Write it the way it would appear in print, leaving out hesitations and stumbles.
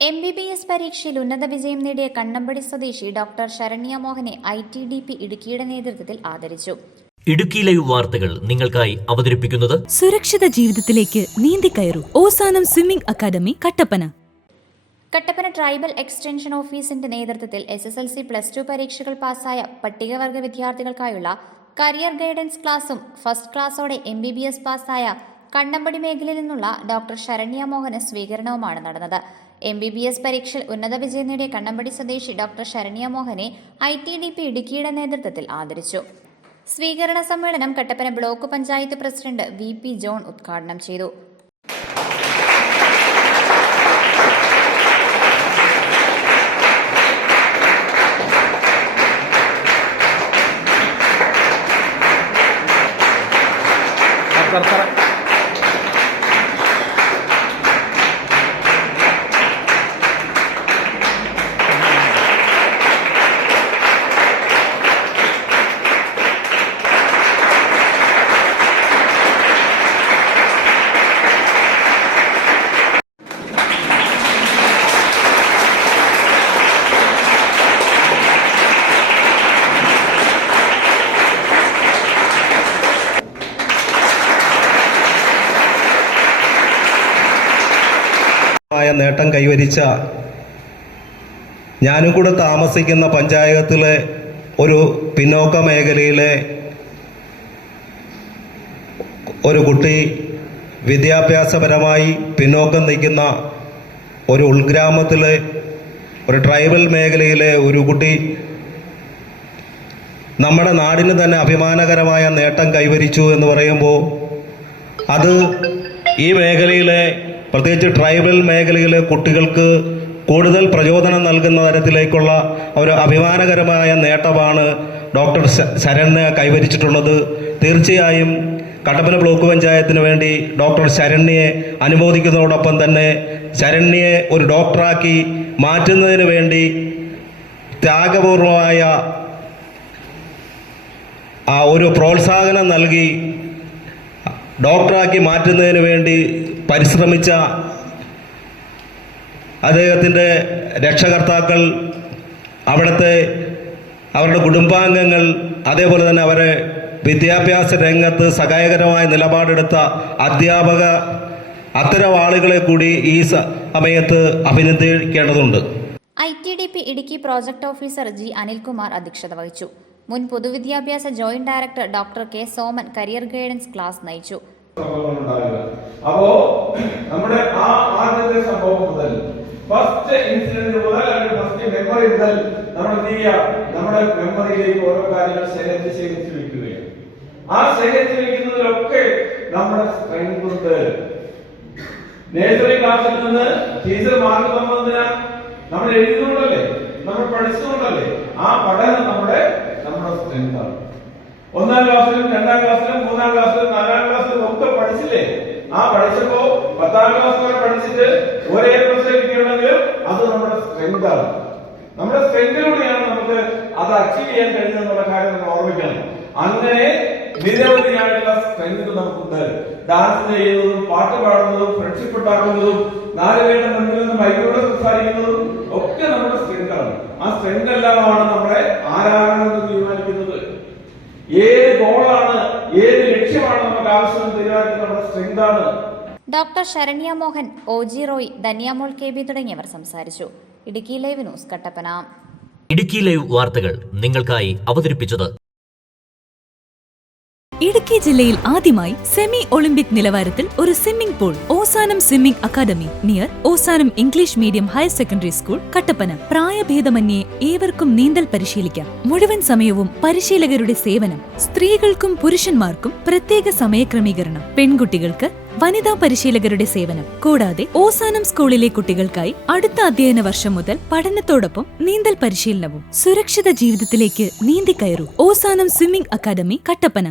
MBBS പരീക്ഷയിൽ ഉന്നത വിജയം നേടിയ കണ്ണമ്പടി സ്വദേശി ഡോക്ടർ ശരണ്യ മോഹനെ ITDP ഇടുക്കിയുടെ നേതൃത്വത്തിൽ ആദരിച്ചു. ഇടുക്കി ലൈവ് വാർത്തകൾ നിങ്ങൾക്കായി അവതരിപ്പിക്കുന്നത് സുരക്ഷിത ജീവിതത്തിലേക്ക് നീന്തിക്കയറൂ. Ozanam swimming academy, Kattappana. Kattappana tribal extension ഓഫീസിന്റെ നേതൃത്വത്തിൽ SSLC +2 പരീക്ഷകൾ പാസ്സായ പട്ടികവർഗ വിദ്യാർത്ഥികൾക്കായുള്ള കരിയർ ഗൈഡൻസ് ക്ലാസും ഫസ്റ്റ് ക്ലാസോടെ MBBS പാസ്സായ കണ്ണമ്പടി മേഖലയിൽ നിന്നുള്ള ഡോക്ടർ ശരണ്യ മോഹന് സ്വീകരണവുമാണ് നടന്നത്. MBBS പരീക്ഷയിൽ ഉന്നത വിജയം നേടിയ കണ്ണമ്പടി സ്വദേശി ഡോക്ടർ ശരണ്യ മോഹനെ ITDP ഇടുക്കിയുടെ നേതൃത്വത്തിൽ ആദരിച്ചു. സ്വീകരണ സമ്മേളനം Kattappana block panchayat president VP John ഉദ്ഘാടനം ചെയ്തു. നേട്ടം കൈവരിച്ച ഞാനും കൂടെ താമസിക്കുന്ന പഞ്ചായത്തിലെ ഒരു പിന്നോക്ക മേഖലയിലെ ഒരു കുട്ടി, വിദ്യാഭ്യാസപരമായി പിന്നോക്കം നിൽക്കുന്ന ഒരു ഉൾഗ്രാമത്തിലെ ഒരു ട്രൈബൽ മേഖലയിലെ ഒരു കുട്ടി നമ്മുടെ നാടിന് തന്നെ അഭിമാനകരമായ നേട്ടം കൈവരിച്ചു എന്ന് പറയുമ്പോൾ അത് ഈ മേഖലയിലെ, പ്രത്യേകിച്ച് ട്രൈബൽ മേഖലയിലെ കുട്ടികൾക്ക് കൂടുതൽ പ്രചോദനം നൽകുന്ന തരത്തിലേക്കുള്ള ഒരു അഭിമാനകരമായ നേട്ടമാണ് ഡോക്ടർ ശരണ്യ കൈവരിച്ചിട്ടുള്ളത്. തീർച്ചയായും കട്ടപ്പന ബ്ലോക്ക് പഞ്ചായത്തിന് വേണ്ടി ഡോക്ടർ ശരണ്യയെ അനുമോദിക്കുന്നതോടൊപ്പം തന്നെ ശരണ്യയെ ഒരു ഡോക്ടറാക്കി മാറ്റുന്നതിന് വേണ്ടി ത്യാഗപൂർവമായ ഒരു പ്രോത്സാഹനം നൽകി ഡോക്ടറാക്കി മാറ്റുന്നതിന് വേണ്ടി പരിശ്രമിച്ച അദ്ദേഹത്തിൻ്റെ രക്ഷകർത്താക്കൾ, അവരുടെ കുടുംബാംഗങ്ങൾ, അതേപോലെ തന്നെ അവരെ വിദ്യാഭ്യാസ രംഗത്ത് സഹായകരമായ നിലപാടെടുത്ത അധ്യാപക, അത്തരം ആളുകളെ കൂടി ഈ സമയത്ത് അഭിനന്ദിക്കേണ്ടതുണ്ട്. ITDP Idukki project officer G Anilkumar അധ്യക്ഷത വഹിച്ചു. മുൻ പൊതുവിദ്യാഭ്യാസ joint director doctor K Soman career guidance class നയിച്ചു. അപ്പോ നമ്മുടെ ആദ്യത്തെ സംഭവം മുതൽ, ഫസ്റ്റ് ഇൻസിഡന്റ് മുതൽ, അല്ലെങ്കിൽ ഫസ്റ്റ് മെമ്മറി മുതൽ നമ്മൾ എന്ത് ചെയ്യുക, നമ്മുടെ മെമ്മറിയിലേക്ക് ഓരോ കാര്യങ്ങൾ ശേഖരിച്ച് വെക്കുകയാണ്. ആ ശേഖരിച്ച് വെക്കുന്നതിലൊക്കെ നമ്മുടെ സ്ട്രെങ്ത് ഉണ്ട്. നേഴ്സറി ക്ലാസ്സിൽ നിന്ന് ടീച്ചർ മാർക്ക് തന്നതിന് നമ്മൾ എഴുതുന്നുണ്ടല്ലേ, നമ്മൾ പഠിച്ചുകൊണ്ടല്ലേ, ആ പഠനം നമ്മുടെ സ്ട്രെങ്ത് ആണ്. 1ാം ക്ലാസ്സിലും 2ാം ക്ലാസ്സിലും 3ാം ക്ലാസ്സിലും 4ാം ക്ലാസ്സിലും ഒക്കെ പഠിച്ചില്ലേ? ആ പഠിച്ചപ്പോ 10ാം ക്ലാസ് വരെ പഠിച്ചിട്ട് ഒരേ പ്രശ്നം കിട്ടിയുണ്ടെങ്കിലും അത് നമ്മുടെ സ്ട്രെങ്ത് ആണ്. നമ്മുടെ സ്ട്രെങ്തിലൂടെയാണ് നമുക്ക് അത് അച്ചീവ് ചെയ്യാൻ കഴിയുന്നുള്ള കാര്യം നമ്മൾ ഓർമ്മിക്കണം. അങ്ങനെ നിരവധിയായിട്ടുള്ള സ്ട്രെങ്ത് നമുക്കുണ്ട്. ഡാൻസ് ചെയ്യുന്നതും, പാട്ട് പാടുന്നതും, ഫ്രണ്ട്ഷിപ്പ് ഉണ്ടാക്കുന്നതും, 4 പേരുടെ മുന്നിൽ നിന്ന് മൈക്കിലൂടെ സംസാരിക്കുന്നതും ഒക്കെ നമ്മുടെ സ്ട്രെങ്ത് ആണ്. ആ സ്ട്രെങ്ത് എല്ലാമാണ് നമ്മളെ ആരാകണമെന്ന് തീരുമാനിക്കുന്നത്. ഏത് ഗോളാണ്, ഏത് ലക്ഷ്യമാണ് നമുക്ക് ആവശ്യം തീരുമാനിക്കുന്നത് നമ്മുടെ സ്ട്രെങ്ത് ആണ്. Doctor Saranya Mohan, OG Roy, Dhanyamol KB തുടങ്ങിയവർ സംസാരിച്ചു. Idukki live news, Kattappana. Idukki live വാർത്തകൾ നിങ്ങൾക്കായി അവതരിപ്പിച്ചത് ഇടുക്കി ജില്ലയിൽ ആദ്യമായി സെമി ഒളിമ്പിക് നിലവാരത്തിൽ ഒരു swimming pool. Ozanam swimming academy, near Ozanam English medium higher secondary school, Kattappana. പ്രായഭേദമന്യേ ഏവർക്കും നീന്തൽ പരിശീലിക്കാം. മുഴുവൻ സമയവും പരിശീലകരുടെ സേവനം. സ്ത്രീകൾക്കും പുരുഷന്മാർക്കും പ്രത്യേക സമയക്രമീകരണം. പെൺകുട്ടികൾക്ക് വനിതാ പരിശീലകരുടെ സേവനം. കൂടാതെ ഓസാനം സ്കൂളിലെ കുട്ടികൾക്കായി അടുത്ത അധ്യയന വർഷം മുതൽ പഠനത്തോടൊപ്പം നീന്തൽ പരിശീലനവും. സുരക്ഷിത ജീവിതത്തിലേക്ക് നീന്തിക്കയറൂ. Ozanam swimming academy, Kattappana.